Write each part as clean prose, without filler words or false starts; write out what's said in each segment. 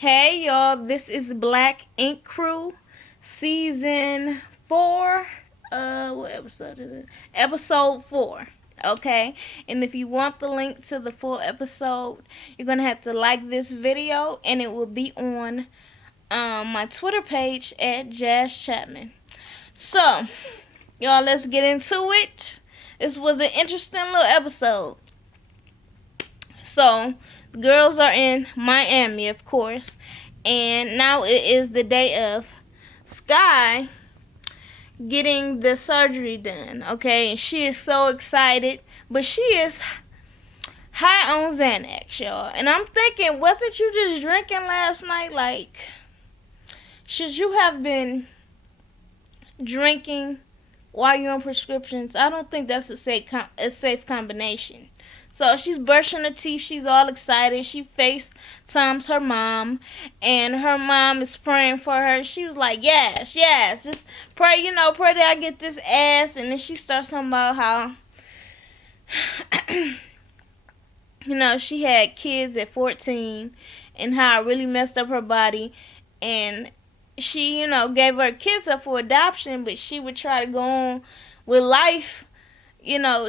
Hey y'all, this is Black Ink Crew, season 4. What episode is it? Episode 4. Okay, and if you want the link to the full episode, you're gonna have to like this video, and it will be on my Twitter page at Jazz Chapman. So, y'all, let's get into it. This was an interesting little episode. So, the girls are in Miami, of course, and now it is the day of Sky getting the surgery done, okay? And she is so excited, but she is high on Xanax, y'all. And I'm thinking, wasn't you just drinking last night? Like, should you have been drinking while you're on prescriptions? I don't think that's a safe combination. So she's brushing her teeth. She's all excited. She FaceTimes her mom, and her mom is praying for her. She was like, yes, yes, just pray, pray that I get this ass. And then she starts talking about how, she had kids at 14 and how it really messed up her body. And she, gave her kids up for adoption, but she would try to go on with life,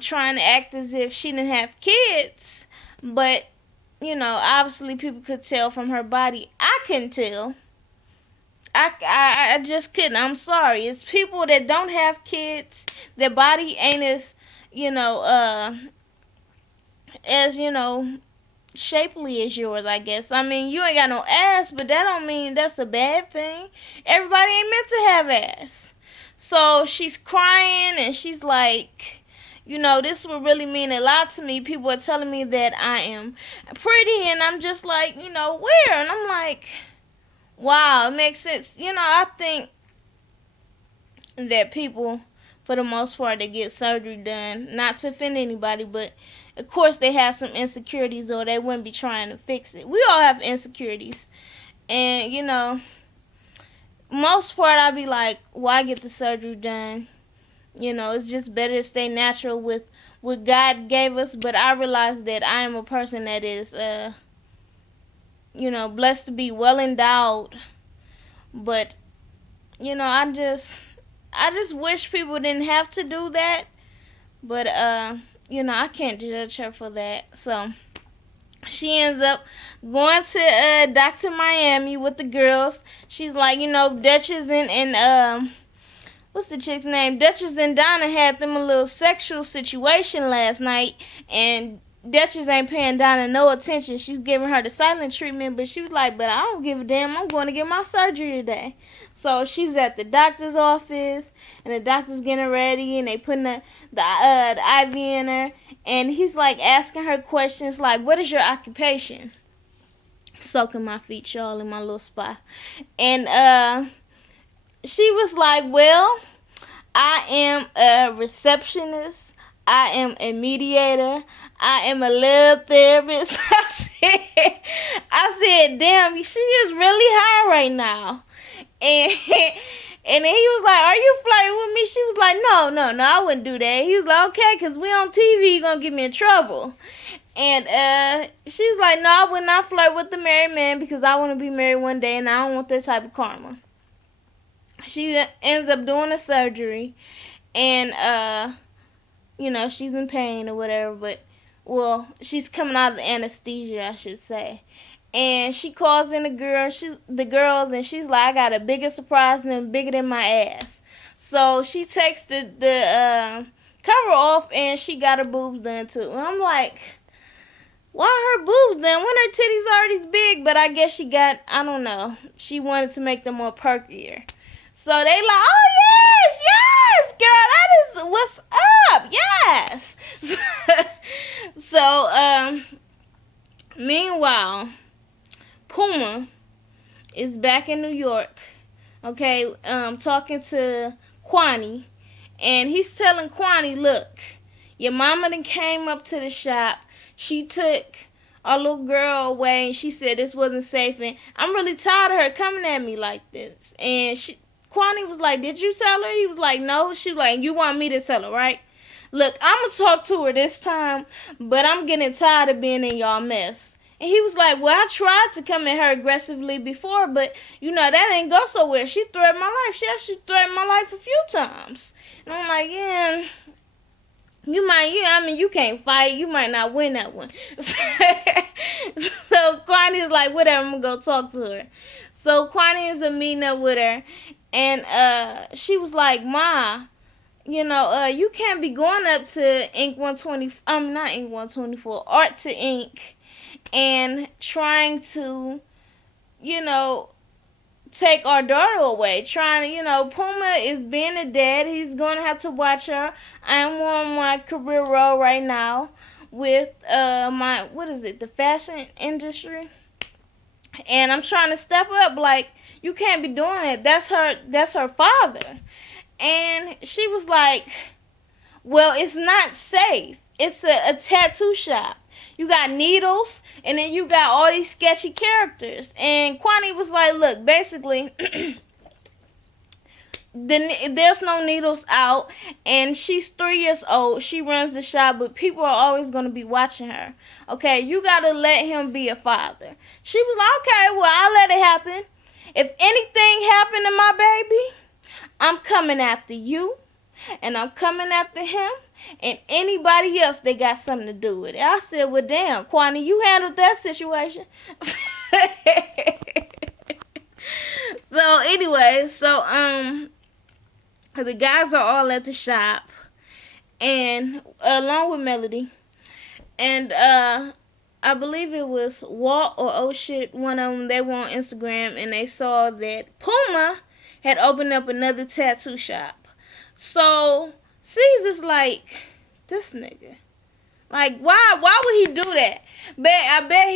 trying to act as if she didn't have kids. But, obviously people could tell from her body. I couldn't tell. I just couldn't. I'm sorry. It's people that don't have kids. Their body ain't as shapely as yours, I guess. I mean, you ain't got no ass, but that don't mean that's a bad thing. Everybody ain't meant to have ass. So she's crying and she's like, this would really mean a lot to me. People are telling me that I am pretty, and I'm just like, where? And I'm like, wow, it makes sense. I think that people, for the most part, that get surgery done, not to offend anybody, but of course they have some insecurities or they wouldn't be trying to fix it. We all have insecurities. And, most part I'd be like, why get the surgery done? It's just better to stay natural with what God gave us. But I realize that I am a person that is, blessed to be well endowed. But, I just wish people didn't have to do that. But, I can't judge her for that. So she ends up going to Dr. Miami with the girls. She's like, Duchess and what's the chick's name? Duchess and Donna had them a little sexual situation last night, and Duchess ain't paying Donna no attention. She's giving her the silent treatment, but she was like, but I don't give a damn. I'm going to get my surgery today. So she's at the doctor's office, and the doctor's getting ready, and they putting the IV in her, and he's like asking her questions like, what is your occupation? Soaking my feet, y'all, in my little spot. And she was like, well, I am a receptionist. I am a mediator. I am a love therapist. I said, damn, she is really high right now. And and then he was like, are you flirting with me? She was like, no, I wouldn't do that. He was like, okay, because we on TV, you're going to get me in trouble. And she was like, no, I would not flirt with the married man because I want to be married one day and I don't want that type of karma. She ends up doing the surgery, and she's in pain or whatever, but she's coming out of the anesthesia, I should say. And she calls in the girls, and she's like, I got a bigger surprise than bigger than my ass. So she takes the cover off, and she got her boobs done too. And I'm like, why her boobs done when her titties already big? But I guess I don't know, she wanted to make them more perkier. So they like, oh yes, girl, that is what's up, yes. So meanwhile, Puma is back in New York, okay, talking to Kwani, and he's telling Kwani, look, your mama done came up to the shop. She took our little girl away, and she said this wasn't safe, and I'm really tired of her coming at me like this. And Kwani was like, did you tell her? He was like, no. She was like, you want me to tell her, right? Look, I'm going to talk to her this time, but I'm getting tired of being in y'all mess. And he was like, well, I tried to come at her aggressively before, but, that didn't go so well. She threatened my life. She actually threatened my life a few times. And I'm like, yeah, you can't fight. You might not win that one. So Kwani's like, whatever, I'm going to go talk to her. So Kwani ends up meeting up with her. And she was like, Ma, you can't be going up to Ink 120, not Ink 124, Art to Ink, and trying to, take our daughter away. Puma is being a dad. He's going to have to watch her. I'm on my career role right now with the fashion industry. And I'm trying to step up. Like, you can't be doing it. That's her father. And she was like, well, it's not safe. It's a tattoo shop. You got needles, and then you got all these sketchy characters. And Kwani was like, look, basically, there's no needles out, and she's 3 years old. She runs the shop, but people are always going to be watching her. Okay, you got to let him be a father. She was like, okay, well, I'll let it happen. If anything happened to my baby, I'm coming after you, and I'm coming after him, and anybody else that got something to do with it. I said, well, damn, Kwani, you handled that situation. So, anyway, the guys are all at the shop, and along with Melody, and I believe it was Walt or oh shit, one of them. They were on Instagram, and they saw that Puma had opened up another tattoo shop. So Caesar's like, this nigga, like, why would he do that? I bet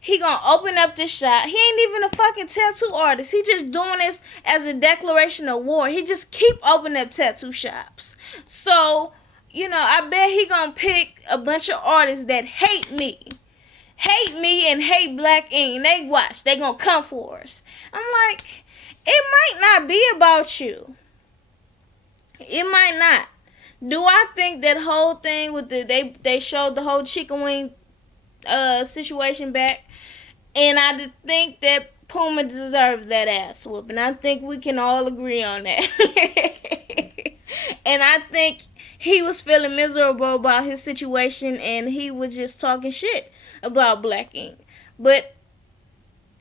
he gonna open up this shop. He ain't even a fucking tattoo artist. He just doing this as a declaration of war. He just keep opening up tattoo shops. So, I bet he gonna pick a bunch of artists that hate me and hate Black Ink. They gonna come for us. I'm like, it might not be about you. It might not. Do I think that whole thing with they showed the whole chicken wing situation back, and I did think that Puma deserves that ass whooping. I think we can all agree on that. And I think he was feeling miserable about his situation, and he was just talking shit about Black Ink. But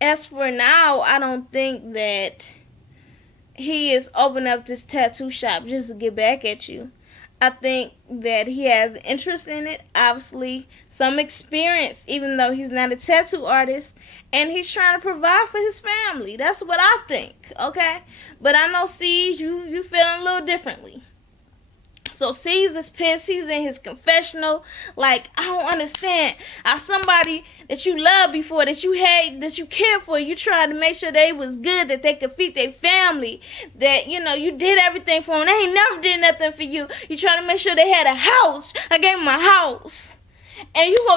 as for now, I don't think that he is opening up this tattoo shop just to get back at you. I think that he has interest in it, obviously some experience, even though he's not a tattoo artist, and he's trying to provide for his family. That's what I think, okay? But I know Siege, you feeling a little differently. So C's is pissed. He's in his confessional. Like, I don't understand how somebody that you loved before, that you hate, that you cared for, you tried to make sure they was good, that they could feed their family, that, you did everything for them. They ain't never did nothing for you. You try to make sure they had a house. I gave them a house. And you go,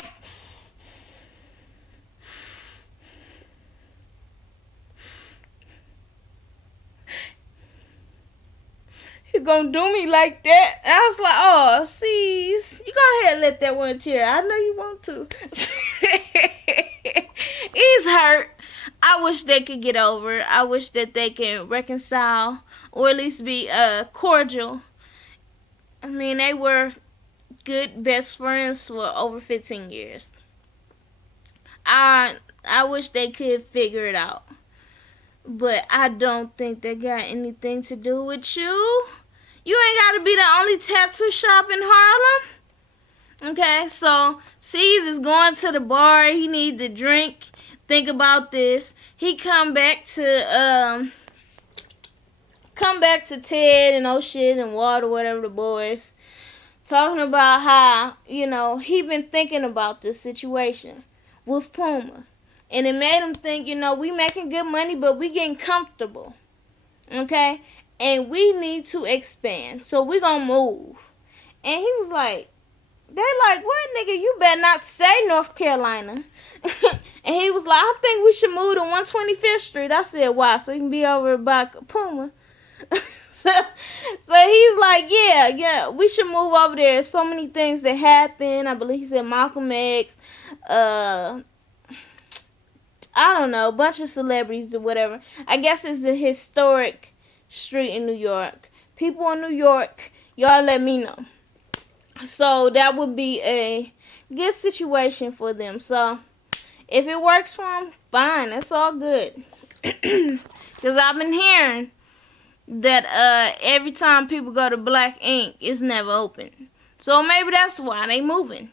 you gonna do me like that? And I was like, oh, C's, you go ahead and let that one tear. I know you want to. He's hurt. I wish they could get over it. I wish that they can reconcile, or at least be cordial. I mean, they were good best friends for over 15 years. I wish they could figure it out. But I don't think they got anything to do with you. You ain't got to be the only tattoo shop in Harlem. Okay, so C's is going to the bar. He needs a drink. Think about this. He come back to Ted and oh shit and Walt or whatever the boys, talking about how, he been thinking about this situation with Puma. And it made him think, we making good money, but we getting comfortable. Okay? And we need to expand. So we gonna move. And he was like, they like, what, nigga? You better not say North Carolina. And he was like, I think we should move to 125th Street. I said, why? So you can be over by Puma. So he's like, yeah, we should move over there. So many things that happen. I believe he said Malcolm X, I don't know, a bunch of celebrities or whatever. I guess it's a historic street in New York. People in New York, y'all let me know. So that would be a good situation for them. So if it works for them, fine. That's all good. Because I've been hearing that every time people go to Black Ink, it's never open. So maybe that's why they moving.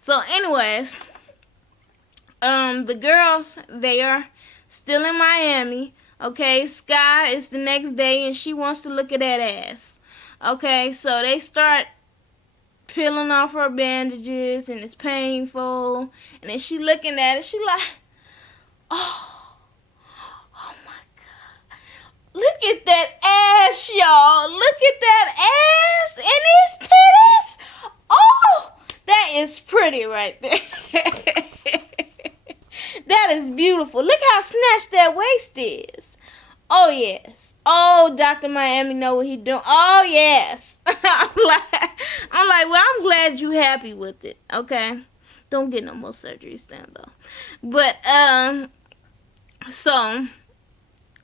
So anyways, the girls, they are still in Miami. Okay, Sky is the next day and she wants to look at that ass. Okay, so they start peeling off her bandages and it's painful. And then she looking at it, she like, oh my God. Look at that ass, y'all. Look at that ass and his titties. Oh, that is pretty right there. That is beautiful. Look how snatched that waist is. Oh, yes. Oh, Dr. Miami know what he doing. Oh, yes. I'm like, well, I'm glad you happy with it. Okay. Don't get no more surgeries done, though. But, so,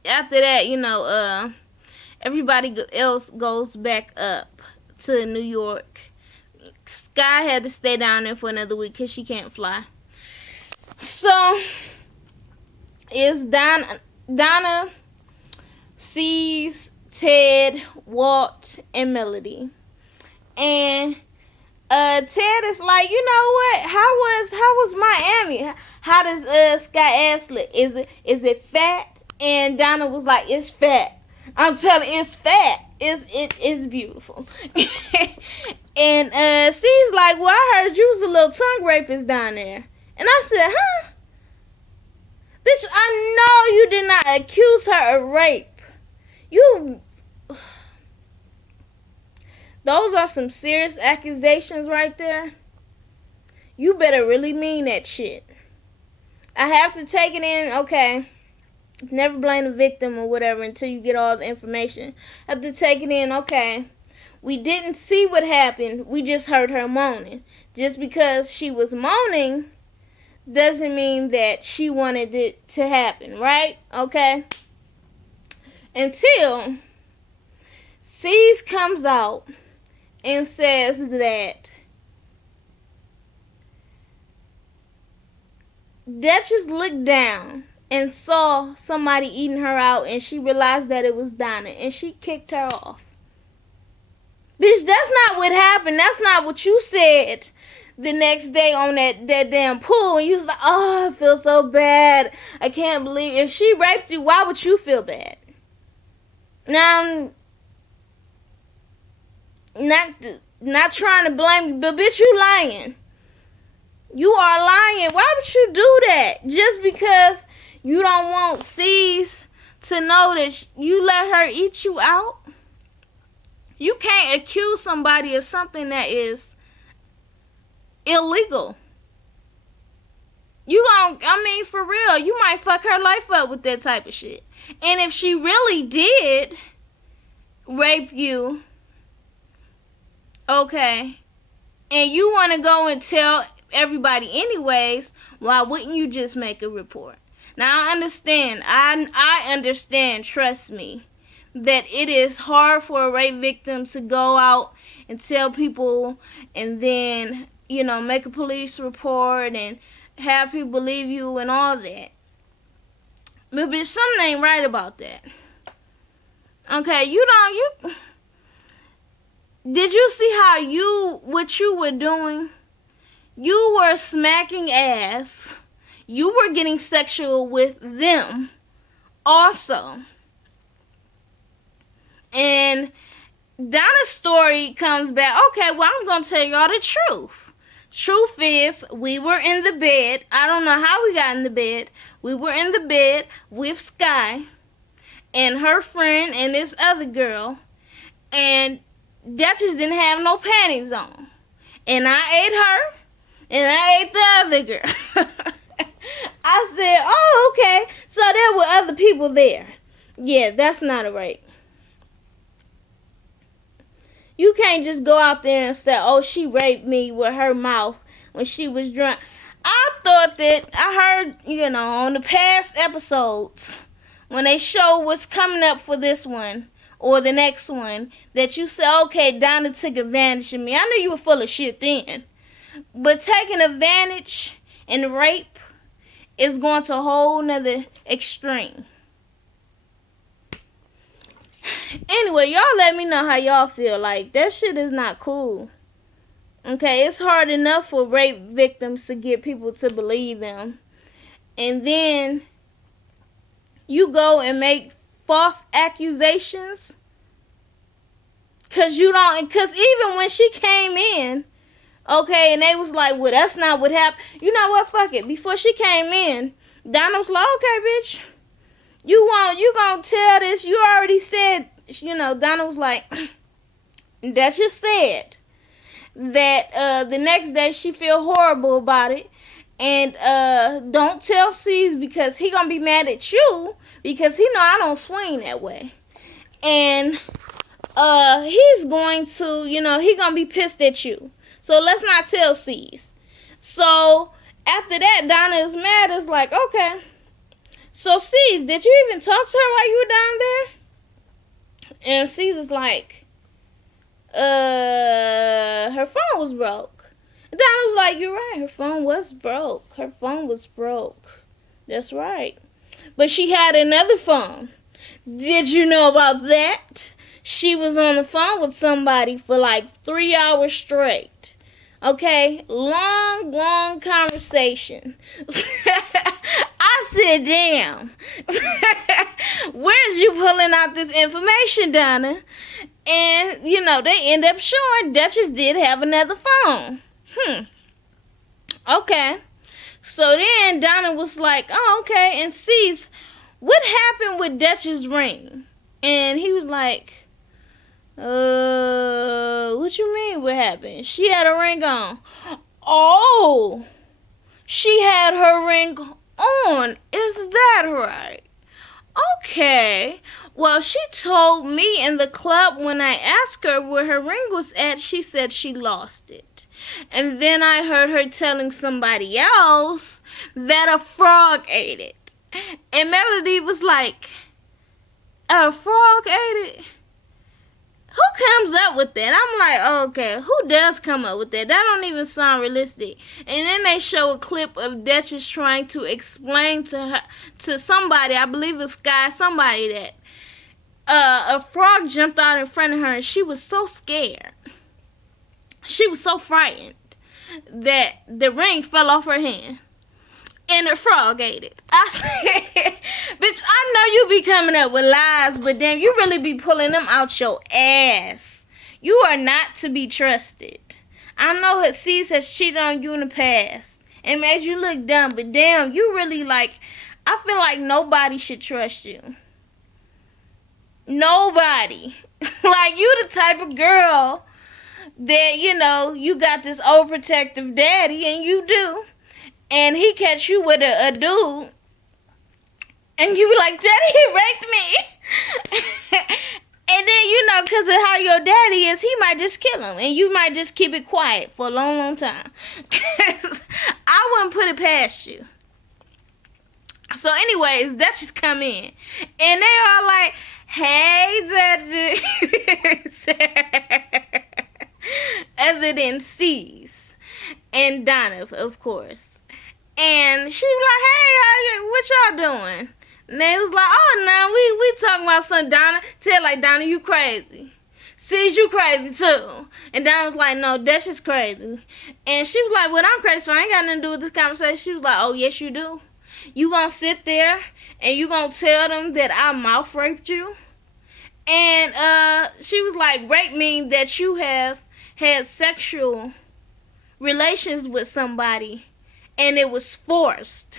after that, everybody else goes back up to New York. Sky had to stay down there for another week because she can't fly. So, it's Donna sees Ted, Walt, and Melody. And Ted is like, you know what? How was Miami? How does Sky ass look? Is it fat? And Donna was like, it's fat. I'm telling you, it's fat. It's beautiful. And C's like, well, I heard you was a little tongue rapist down there. And I said, huh? Bitch, I know you did not accuse her of rape. Those are some serious accusations right there. You better really mean that shit. I have to take it in, okay. Never blame the victim or whatever until you get all the information. I have to take it in, okay. We didn't see what happened. We just heard her moaning. Just because she was moaning doesn't mean that she wanted it to happen, right? Okay? Until C's comes out and says that Duchess looked down and saw somebody eating her out and she realized that it was Donna and she kicked her off. Bitch, that's not what happened. That's not what you said the next day on that damn pool. And you was like, oh, I feel so bad. I can't believe. If she raped you, why would you feel bad? Now, not trying to blame you, but bitch, you lying. You are lying. Why would you do that? Just because you don't want C's to know that you let her eat you out? You can't accuse somebody of something that is illegal. For real, you might fuck her life up with that type of shit. And if she really did rape you, okay, and you want to go and tell everybody anyways, why wouldn't you just make a report? Now, I understand. I understand, trust me, that it is hard for a rape victim to go out and tell people and then, make a police report and have people believe you and all that. But bitch, something ain't right about that. Okay, did you see how what you were doing? You were smacking ass. You were getting sexual with them also. And Donna's story comes back. Okay, well, I'm going to tell y'all the truth. Truth is, we were in the bed. I don't know how we got in the bed. We were in the bed with Sky and her friend and this other girl. And Duchess didn't have no panties on. And I ate her. And I ate the other girl. I said, oh, okay. So there were other people there. Yeah, that's not a rape. You can't just go out there and say, oh, she raped me with her mouth when she was drunk. I thought that I heard, on the past episodes when they show what's coming up for this one or the next one, that you said, okay, Donna took advantage of me. I knew you were full of shit then. But taking advantage and rape is going to a whole nother extreme. Anyway, y'all let me know how y'all feel. Like, that shit is not cool. Okay, it's hard enough for rape victims to get people to believe them. And then you go and make false accusations. Because even when she came in, okay, and they was like, well, that's not what happened. You know what? Fuck it. Before she came in, Donna was like, okay, bitch. You gonna tell this. You already said, Donna was like, that just said that the next day she feel horrible about it. And don't tell C's because he gonna be mad at you because he know I don't swing that way. And he's going to, he gonna be pissed at you. So let's not tell C's. So after that, Donna is mad. It's like, okay. So C's, did you even talk to her while you were down there? And C's is like, her phone was broke. And Donna was like, you're right, her phone was broke. Her phone was broke. That's right. But she had another phone. Did you know about that? She was on the phone with somebody for like 3 hours straight. Okay? Long conversation. I said, damn. Where's you pulling out this information, Donna? And, they end up showing Duchess did have another phone. Okay. So then Donna was like, oh, okay, and sees what happened with Duchess' ring. And he was like, what you mean what happened? She had a ring on. Oh, she had her ring on. Is that right? Okay. Well, she told me in the club when I asked her where her ring was at, she said she lost it. And then I heard her telling somebody else that a frog ate it. And Melody was like, a frog ate it? Who comes up with that? I'm like, okay, who does come up with that? That don't even sound realistic. And then they show a clip of Duchess trying to explain to somebody, I believe it's Sky, somebody, that a frog jumped out in front of her and she was so scared. She was so frightened that the ring fell off her hand. And the frog ate it. I said, bitch, I know you be coming up with lies, but damn, you really be pulling them out your ass. You are not to be trusted. I know that C's has cheated on you in the past and made you look dumb, but damn, you really I feel like nobody should trust you. Nobody. Like, you the type of girl that, you got this overprotective daddy, and you do. And he catch you with a dude, and you be like, Daddy, he raped me. And then, because of how your daddy is, he might just kill him. And you might just keep it quiet for a long time. I wouldn't put it past you. So anyways, Duchess come in. And they are like, hey, Duchess. Other than C's. And Donna, of course. And she was like, hey, what y'all doing? And they was like, oh, no, we talking about something, Donna. Tell like, Donna, you crazy. C's, you crazy too. And Donna was like, no, that's just crazy. And she was like, well, I'm crazy, so I ain't got nothing to do with this conversation. She was like, oh, yes, you do. You gonna sit there and you gonna tell them that I mouth raped you? And she was like, rape means that you have had sexual relations with somebody. And it was forced.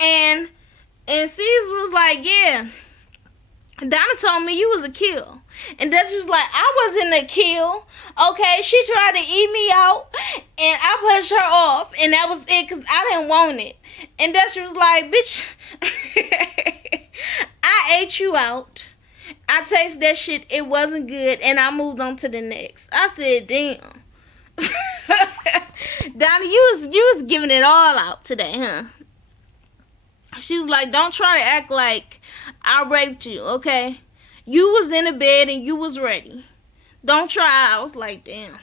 And C's was like, yeah. Donna told me you was a kill. And Dutch was like, I wasn't a kill. Okay, she tried to eat me out. And I pushed her off. And that was it because I didn't want it. And Dutch was like, bitch, I ate you out. I tasted that shit. It wasn't good. And I moved on to the next. I said, damn. Donnie, you was giving it all out today, huh? She was like, don't try to act like I raped you, okay? You was in the bed and you was ready. Don't try. I was like, damn.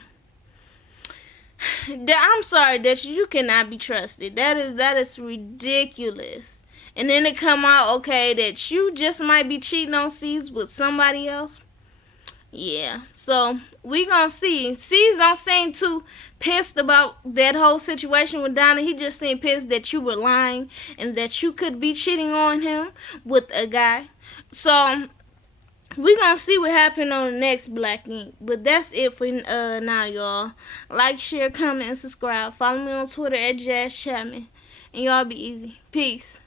I'm sorry that you cannot be trusted. That is ridiculous. And then it come out, okay, that you just might be cheating on C's with somebody else. Yeah, so we gonna see. C's don't seem too pissed about that whole situation with Donna. He just seemed pissed that you were lying and that you could be cheating on him with a guy. So we gonna see what happened on the next Black Ink. But that's it for now, y'all. Like, share, comment, and subscribe. Follow me on Twitter at Jazz Chapman. And y'all be easy. Peace.